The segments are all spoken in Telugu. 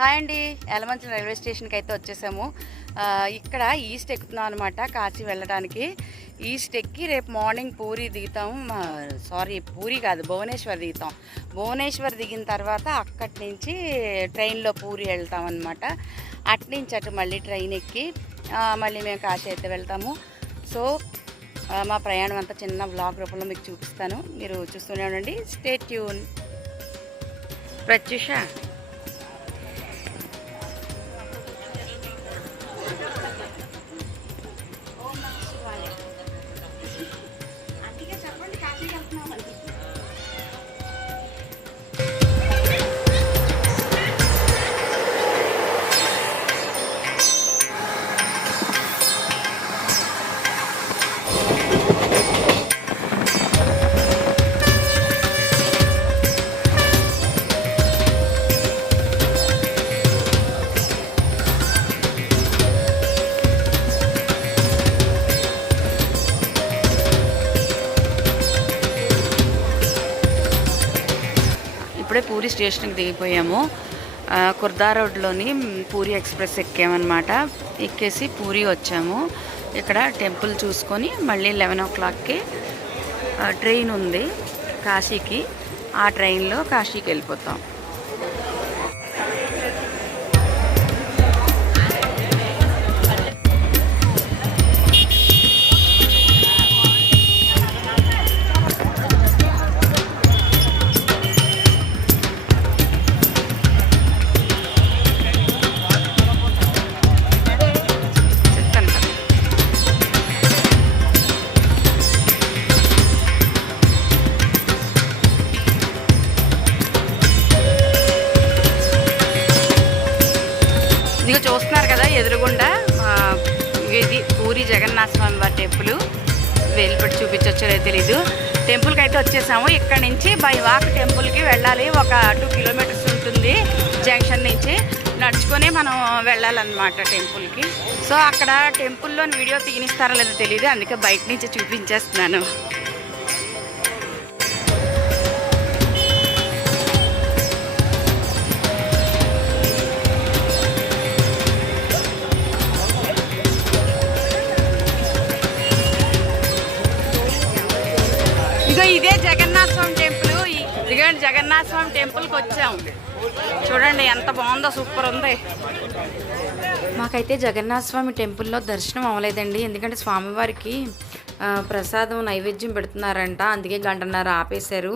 హాయ్ అండి, యలమంచిలి రైల్వే స్టేషన్కి అయితే వచ్చేసాము. ఇక్కడ ఈస్ట్ ఎక్కుతున్నాం అనమాట. కాశీ వెళ్ళడానికి ఈస్ట్ ఎక్కి రేపు మార్నింగ్ పూరి దిగుతాము. పూరి కాదు, భువనేశ్వర్ దిగుతాం. భువనేశ్వర్ దిగిన తర్వాత అక్కడి నుంచి ట్రైన్లో పూరి వెళ్తాం అనమాట. అట్నుంచి అటు మళ్ళీ ట్రైన్ ఎక్కి మళ్ళీ మేము కాశీ అయితే వెళ్తాము. సో మా ప్రయాణం అంతా చిన్న వ్లాగ్ రూపంలో మీకు చూపిస్తాను, మీరు చూస్తూనే ఉండండి. Stay tune. ప్రత్యూష ఇప్పుడే పూరి స్టేషన్కి దిగిపోయాము. కుర్దా రోడ్లోని పూరి ఎక్స్ప్రెస్ ఎక్కామన్నమాట. ఎక్కేసి పూరి వచ్చాము. ఇక్కడ టెంపుల్ చూసుకొని మళ్ళీ 11 o'clockకి ట్రైన్ ఉంది కాశీకి. ఆ ట్రైన్లో కాశీకి వెళ్ళిపోతాం. ఇదిగో చూస్తున్నారు కదా ఎదురుగుండా, ఇది పూరి జగన్నాథ స్వామి వారి టెంపుల్. వెళ్ళిపెట్టి చూపించొచ్చో తెలీదు. టెంపుల్కి అయితే వచ్చేసాము. ఇక్కడ నుంచి బై వాక్ టెంపుల్కి వెళ్ళాలి. ఒక 2 kilometers ఉంటుంది జంక్షన్ నుంచి. నడుచుకొని మనం వెళ్ళాలన్నమాట టెంపుల్కి. సో అక్కడ టెంపుల్లోని వీడియో తీనిస్తారో లేదో తెలియదు, అందుకే బయట నుంచి చూపించేస్తున్నాను. ఇదే జగన్నాథ స్వామి టెంపుల్. ఇదిగోండి జగన్నాథ స్వామి టెంపుల్కి వచ్చాము. చూడండి ఎంత బాగుందో, సూపర్ ఉంది. మాకైతే జగన్నాథ స్వామి టెంపుల్లో దర్శనం అవ్వలేదండి, ఎందుకంటే స్వామివారికి ప్రసాదం నైవేద్యం పెడుతున్నారంట. అందుకే 1.5 ఆపేశారు.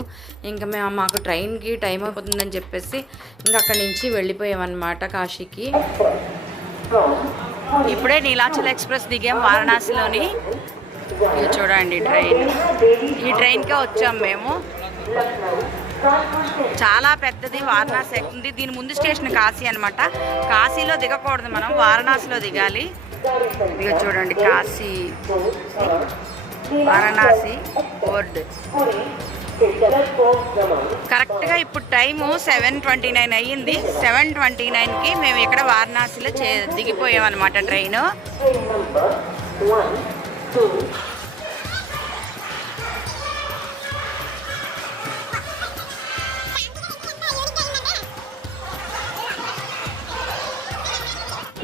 ఇంకా మాకు ట్రైన్కి టైం అయిపోతుందని చెప్పేసి ఇంకా అక్కడి నుంచి వెళ్ళిపోయామన్నమాట కాశీకి. ఇప్పుడే నీలాచల్ ఎక్స్ప్రెస్ దిగాం వారణాసిలోని. ఇది చూడండి ట్రైన్. ఈ ట్రైన్కే వచ్చాము మేము. చాలా పెద్దది, వారణాసి ఎక్కుతుంది. దీని ముందు స్టేషన్ కాశీ అనమాట. కాశీలో దిగకూడదు, మనం వారణాసిలో దిగాలి. ఇదిగో చూడండి కాశీ వారణాసి బోర్డు. కరెక్ట్గా ఇప్పుడు టైము 7:29 అయ్యింది. 7:29కి మేము ఇక్కడ వారణాసిలో దిగిపోయాం అనమాట ట్రైను.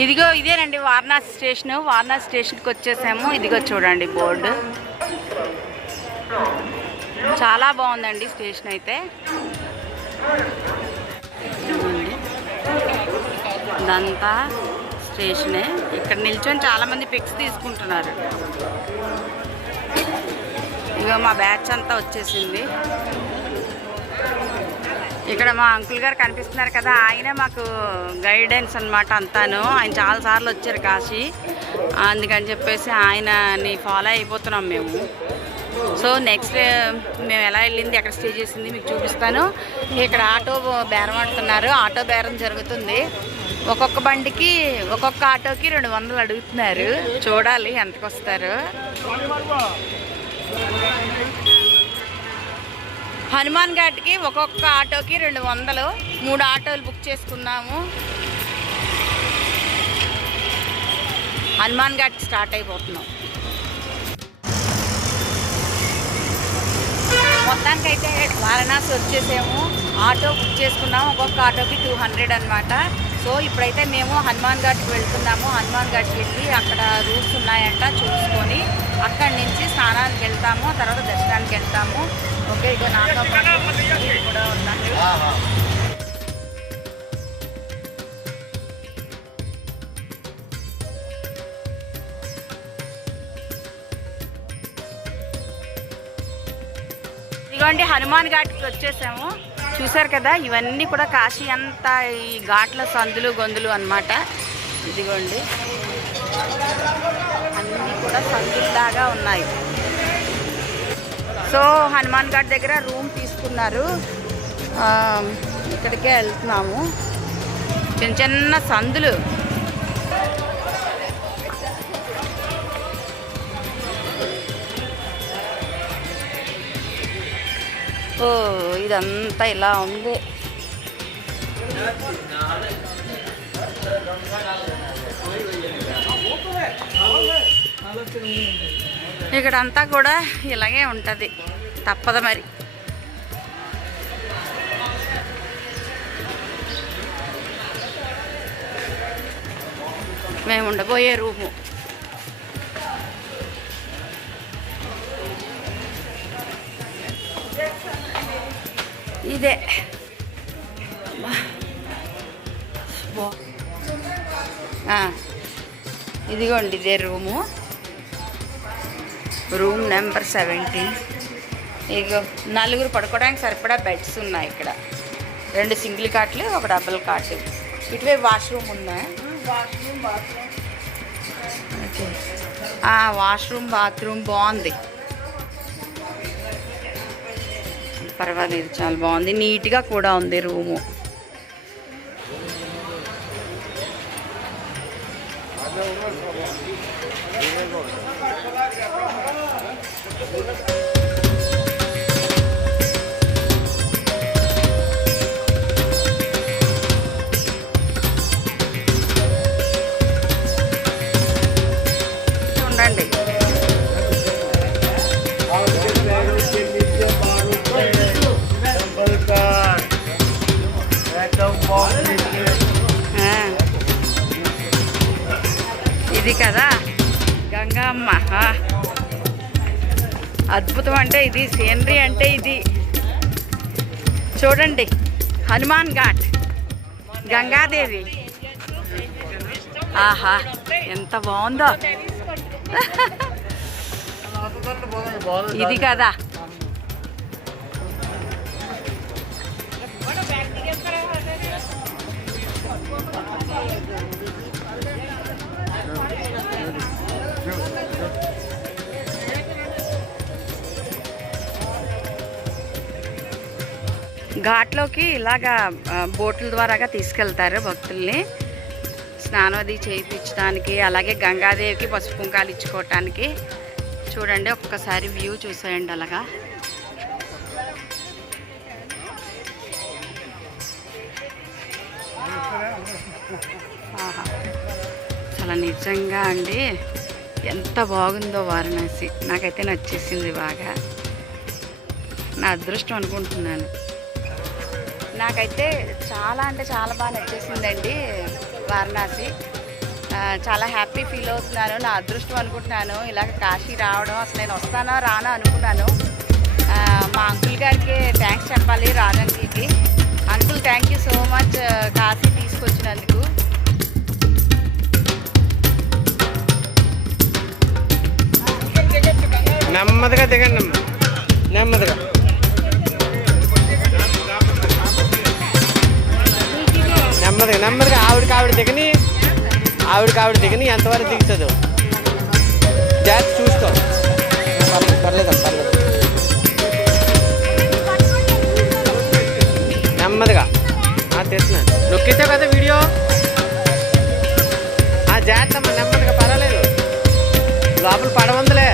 ఇదిగో ఇదేనండి వారణాసి స్టేషను. వారణాసి స్టేషన్కి వచ్చేసాము. ఇదిగో చూడండి బోర్డు. చాలా బాగుందండి స్టేషన్ అయితే. ఇదంతా స్టేషనే. ఇక్కడ నిల్చొని చాలామంది పిక్స్ తీసుకుంటున్నారు. ఇగో మా బ్యాచ్ అంతా వచ్చేసింది. ఇక్కడ మా అంకుల్ గారు కనిపిస్తున్నారు కదా, ఆయనే మాకు గైడెన్స్ అనమాట అంతాను. ఆయన చాలాసార్లు వచ్చారు కాశీ, అందుకని చెప్పేసి ఆయనని ఫాలో అయిపోతున్నాం మేము. సో నెక్స్ట్ మేము ఎలా వెళ్ళింది, ఎక్కడ స్టే చేసింది మీకు చూపిస్తాను. ఇక్కడ ఆటో బేరం ఆడుతున్నారు. ఆటో బేరం జరుగుతుంది. ఒక్కొక్క బండికి ఒక్కొక్క ఆటోకి 200 అడుగుతున్నారు. చూడాలి ఎంతకు వస్తారు. హనుమాన్ ఘాట్కి ఒక్కొక్క ఆటోకి 200. 3 ఆటోలు బుక్ చేసుకున్నాము. హనుమాన్ ఘాట్కి స్టార్ట్ అయిపోతున్నాం. మొత్తానికైతే వారణాసి వచ్చేసాము. ఆటో బుక్ చేసుకున్నాము. ఒక్కొక్క ఆటోకి 200 అనమాట. సో ఇప్పుడైతే మేము హనుమాన్ ఘాట్కి వెళ్తున్నాము. హనుమాన్ ఘాట్కి వెళ్ళి అక్కడ రూట్స్ ఉన్నాయంట చూసుకొని అక్కడి నుంచి స్నానానికి వెళ్తాము, తర్వాత దర్శనానికి వెళ్తాము. ఓకే, ఇదో నాతో కూడా ఉన్నాను. ఇదిగోండి హనుమాన్ ఘాట్కి వచ్చేసాము. చూసారు కదా, ఇవన్నీ కూడా కాశీ అంతా ఈ ఘాట్ల సందులు గొంతులు అన్నమాట. ఇదిగోండి అన్నీ కూడా సందుల్లాగా ఉన్నాయి. సో హనుమాన్ ఘాట్ దగ్గర రూమ్ తీసుకున్నారు. ఇక్కడికే వెళ్తున్నాము. చిన్న చిన్న సందులు. ఓ ఇదంతా ఇలా ఉంది. ఇక్కడంతా కూడా ఇలాగే ఉంటుంది, తప్పదు మరి. మేము ఉండబోయే రూము ఇదే. ఇదిగోండి ఇదే రూము, రూమ్ నెంబర్ 17. ఇగో నలుగురు పడుకోవడానికి సరిపడా బెడ్స్ ఉన్నాయి ఇక్కడ. 2 సింగిల్ కాట్లు, ఒక డబుల్ కాట్. ఇటువైపు వాష్రూమ్ ఉందా? ఓకే, వాష్రూమ్ బాత్రూమ్ బాగుంది, పర్వాలేదు, చాలా బాగుంది. నీట్గా కూడా ఉంది రూము. ఉండండి. ఇది కదా గంగమ్మ. అద్భుతం అంటే ఇది, సీనరీ అంటే ఇది. చూడండి హనుమాన్ ఘాట్, గంగాదేవి. ఆహా ఎంత బాగుందో. ఇది కదా ఘాట్లోకి ఇలాగా బోట్ల ద్వారాగా తీసుకెళ్తారు భక్తుల్ని స్నానం అది చేయించడానికి, అలాగే గంగాదేవికి పసుపు కుంకాలు ఇచ్చుకోవటానికి. చూడండి ఒక్కసారి వ్యూ చూసేయండి అలాగా. చాలా నిజంగా అండి ఎంత బాగుందో వారణాసి. నాకైతే నచ్చేసింది బాగా, నా అదృష్టం అనుకుంటున్నాను. నాకైతే చాలా అంటే చాలా బాగా నచ్చేసిందండి వారణాసి. చాలా హ్యాపీ ఫీల్ అవుతున్నాను, నా అదృష్టం అనుకుంటున్నాను ఇలాగ కాశీ రావడం. అసలు నేను వస్తానో రానో అనుకున్నాను. మా అంకుల్ గారికి థ్యాంక్స్ చెప్పాలి, రాజంకుల్కి. Uncle thank you so much Kashi తీసుకొచ్చినందుకు. నెమ్మదిగా దిగండి, నెమ్మదిగా. నెమ్మదిగా నెమ్మదిగా ఆవిడ దిగని, ఆవిడ దిగని ఎంతవరకు దిగుతుందో జాగ్రత్త చూసుకో. పర్లేదు పర్లేదు, నెమ్మదిగా. తెస్తున్నాను, నొక్కితే కదా వీడియో. జాగ్రత్త అమ్మా, నెమ్మదిగా, పర్వాలేదు, లోపల పడవందులే.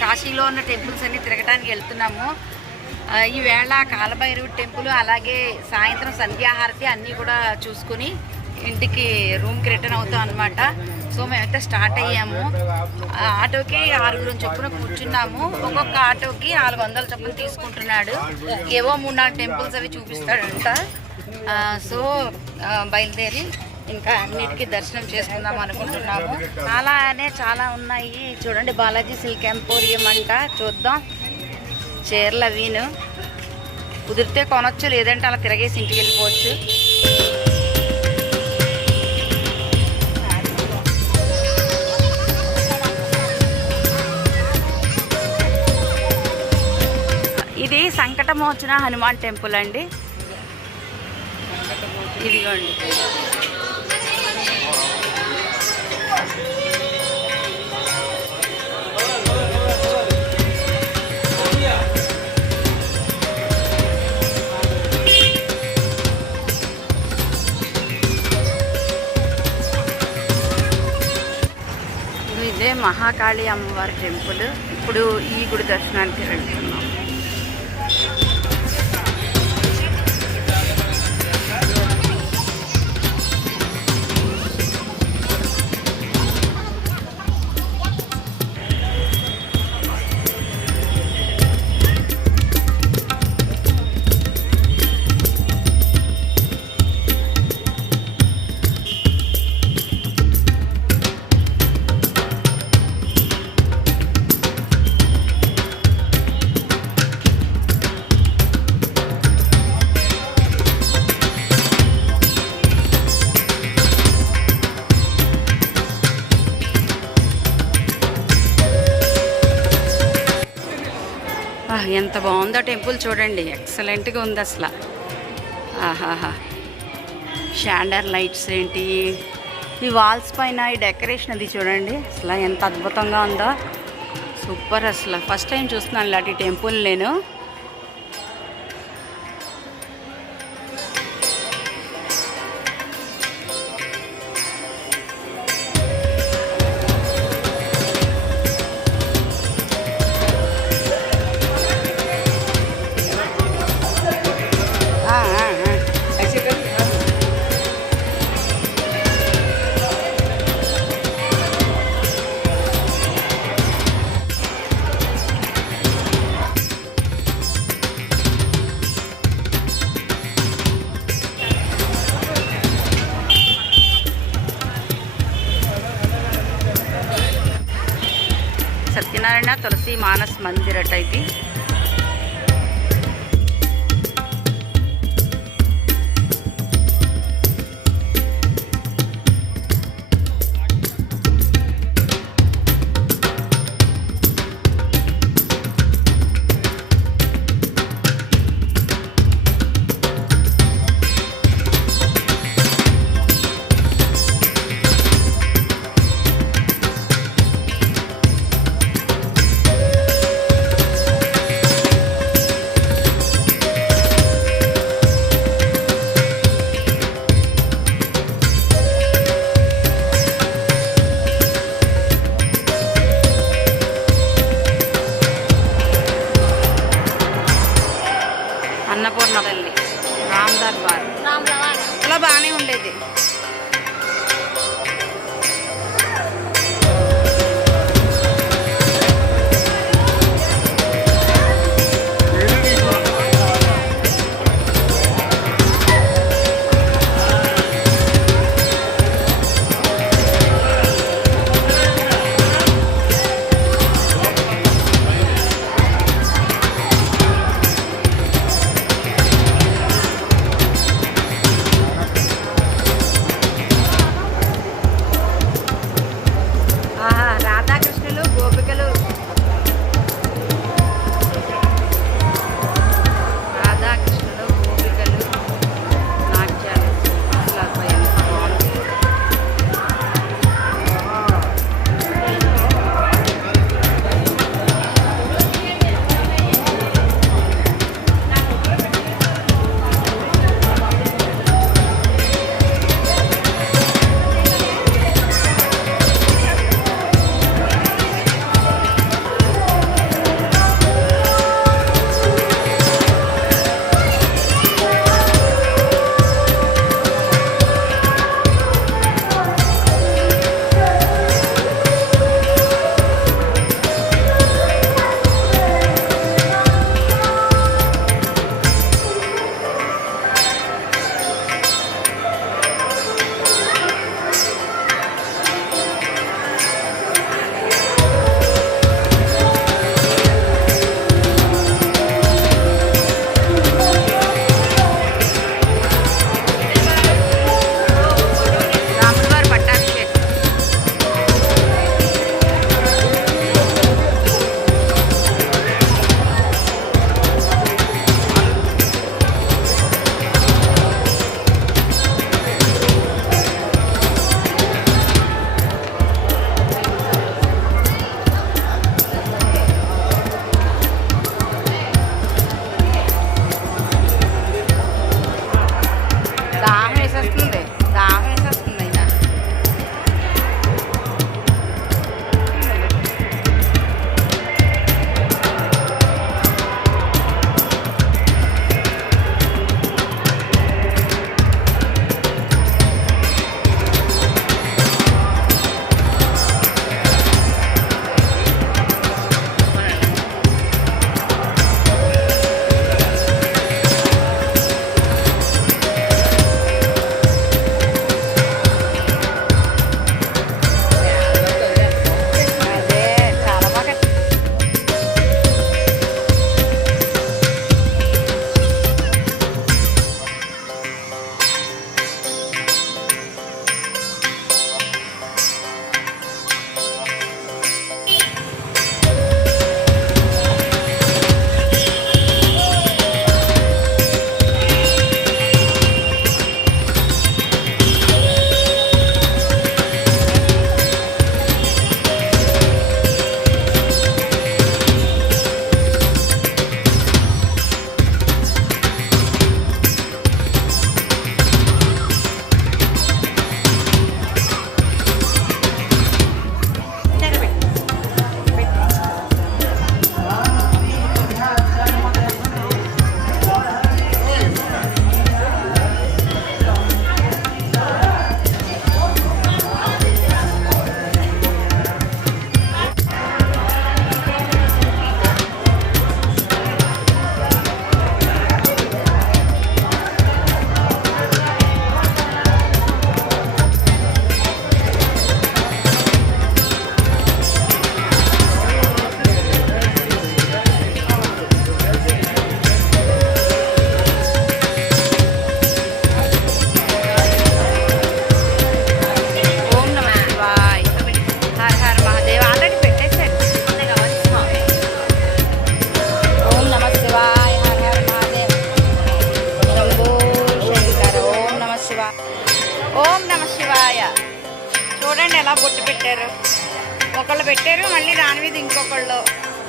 కాశీలో ఉన్న టెంపుల్స్ అన్నీ తిరగడానికి వెళ్తున్నాము. ఈవేళ కాలభైరవి టెంపుల్ అలాగే సాయంత్రం సంధ్యాహారతి అన్నీ కూడా చూసుకుని ఇంటికి రూమ్కి రిటర్న్ అవుతాం అనమాట. సో మేమైతే స్టార్ట్ అయ్యాము. ఆటోకి 6 చొప్పున కూర్చున్నాము. ఒక్కొక్క ఆటోకి 400 చొప్పున తీసుకుంటున్నాడు. ఏవో 3-4 టెంపుల్స్ అవి చూపిస్తాడంట. సో బయలుదేరి ఇంకా అన్నిటికీ దర్శనం చేసుకుందాం అనుకుంటున్నాము. చాలా ఉన్నాయి చూడండి. బాలాజీ సిల్క్ ఎంపోరియం అంట, చూద్దాం. చీరలు అవిను కుదిరితే కొనొచ్చు, లేదంటే అలా తిరగేసి ఇంటికి వెళ్ళిపోవచ్చు. ఇది సంకటమోచన హనుమాన్ టెంపుల్ అండి. ఇదిగోండి. ఇదే మహాకాళి అమ్మవారి టెంపుల్. ఇప్పుడు ఈ గుడి దర్శనానికి వెళ్తున్నాం. ఎంత బాగుందో టెంపుల్ చూడండి. ఎక్సలెంట్గా ఉంది అసలు. ఆహాహా, షాండర్ లైట్స్ ఏంటి, ఈ వాల్స్ పైన ఈ డెకరేషన్ అది చూడండి అసలు ఎంత అద్భుతంగా ఉందో. సూపర్ అసలు. ఫస్ట్ టైం చూస్తున్నాను ఇలాంటి టెంపుల్ నేను. సత్యనారాయణ తులసి మానస్ మందిర్ అట ఇది. అన్నపూర్ణ తల్లి, రామ్ దర్బార్ ఇలా బాగానే ఉండేది.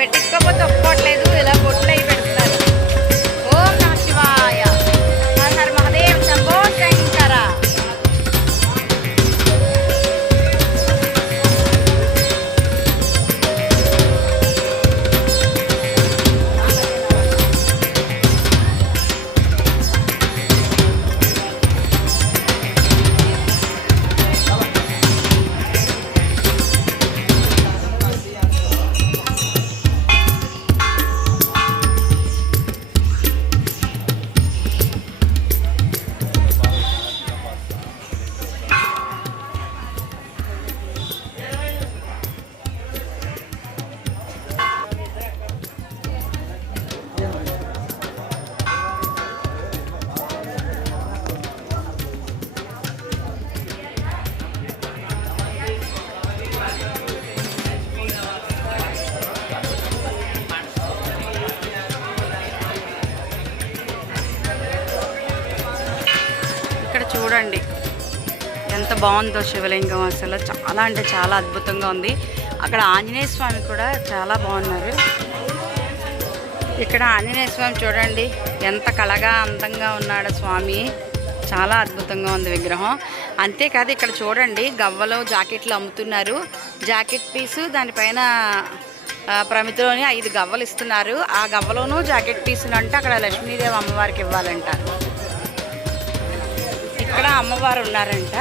పెట్టించుకోకపోతే ఒప్పుకోవట్లేదు, ఇలా బొట్లు అయి పెడుతున్నారు. ఓం నమ శివాయ, హర హర మహాదేవ్, శంభో శంకర. ఇక్కడ చూడండి ఎంత బాగుందో శివలింగం, అసలు చాలా అంటే చాలా అద్భుతంగా ఉంది. అక్కడ ఆంజనేయ స్వామి కూడా చాలా బాగున్నారు. ఇక్కడ ఆంజనేయ స్వామి చూడండి ఎంత కళగా అందంగా ఉన్నాడు స్వామి, చాలా అద్భుతంగా ఉంది విగ్రహం. అంతేకాదు ఇక్కడ చూడండి గవ్వలు జాకెట్లు అమ్ముతున్నారు. జాకెట్ పీసు దానిపైన ప్రమితిలోని 5 గవ్వలు ఇస్తున్నారు. ఆ గవ్వలోనూ జాకెట్ పీసులు అంటే అక్కడ లక్ష్మీదేవి అమ్మవారికి ఇవ్వాలంట. ఇక్కడ అమ్మవారు ఉన్నారంట.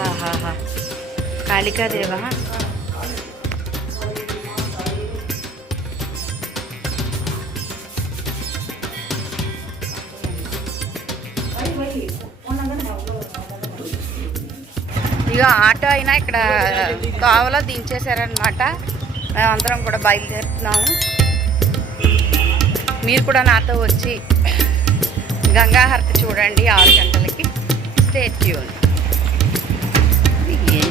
ఆహాహా, కాళికాదేవా. ఇక ఆటో అయినా ఇక్కడ తావలో దించేశారనమాట. మేమందరం కూడా బయలుదేరుతున్నాము. మీరు కూడా నాతో వచ్చి గంగాహారతి చూడండి 6 గంటలకి. Stay tune. ఎందుకు